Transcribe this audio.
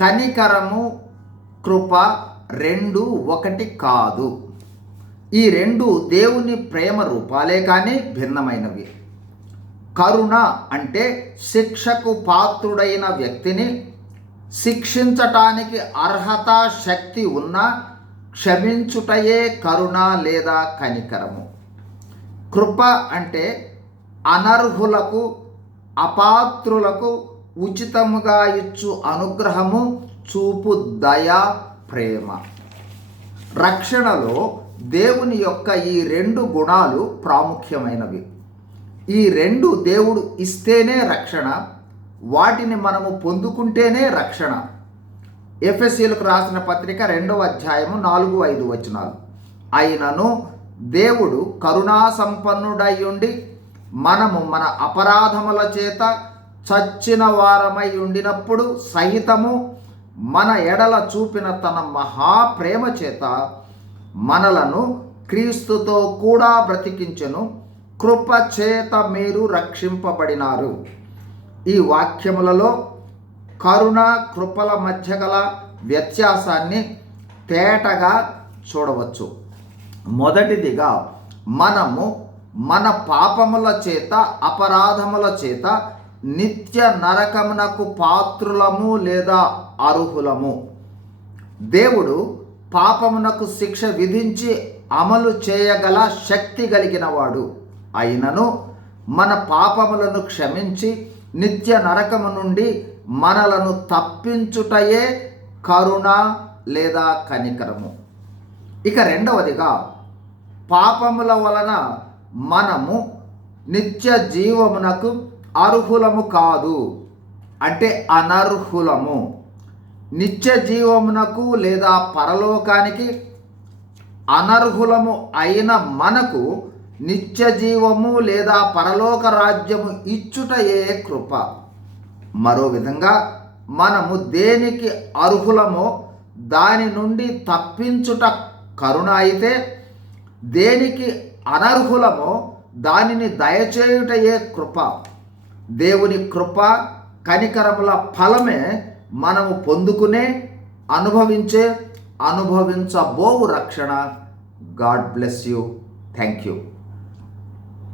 కనికరము కృప రెండు ఒకటి కాదు. ఈ రెండు దేవుని ప్రేమ రూపాలే కానీ భిన్నమైనవి. కరుణ అంటే శిక్షకు పాత్రుడైన వ్యక్తిని శిక్షించటానికి అర్హత శక్తి ఉన్న క్షమించుటయే కరుణ లేదా కనికరము. కృప అంటే అనర్హులకు అపాత్రులకు ఉచితముగా ఇచ్చు అనుగ్రహము చూపు దయ ప్రేమ. రక్షణలో దేవుని యొక్క ఈ రెండు గుణాలు ప్రాముఖ్యమైనవి. ఈ రెండు దేవుడు ఇస్తేనే రక్షణ వాటిని మనము పొందుకుంటేనే రక్షణ. ఎఫ్ఎస్సీలకు రాసిన పత్రిక రెండవ అధ్యాయము నాలుగు ఐదు వచనాలు. అయినను దేవుడు కరుణా సంపన్నుడై ఉండి మనము మన అపరాధముల చేత చచ్చిన వారమై ఉండినప్పుడు సహితము మన ఎడల చూపిన తన మహాప్రేమ చేత మనలను క్రీస్తుతో కూడా బ్రతికించెను. కృప చేత మీరు రక్షింపబడినారు. ఈ వాక్యములలో కరుణ కృపల మధ్య గల వ్యత్యాసాన్ని తేటగా చూడవచ్చు. మొదటిదిగా మనము మన పాపముల చేత అపరాధముల చేత నిత్య నరకమునకు పాత్రులము లేదా అర్హులము. దేవుడు పాపమునకు శిక్ష విధించి అమలు చేయగల శక్తి కలిగినవాడు. అయినను మన పాపములను క్షమించి నిత్య నరకము నుండి మనలను తప్పించుటయే కరుణ లేదా కనికరము. ఇక రెండవదిగా పాపముల వలన మనము నిత్య జీవమునకు అర్హులము కాదు. అంటే అనర్హులము. నిత్య జీవమునకు లేదా పరలోకానికి అనర్హులము అయిన మనకు నిత్య జీవము లేదా పరలోక రాజ్యము ఇచ్చుటయే కృప. మరో విధంగా మనము దేనికి అర్హులమో దాని నుండి తప్పించుట కరుణ అయితే దేనికి అనర్హులమో దానిని దయచేయుటయే కృప. దేవుని కృప కనికరముల ఫలమే మనము పొందుకునే అనుభవించే అనుభవించబోవు రక్షణ. God bless you. Thank you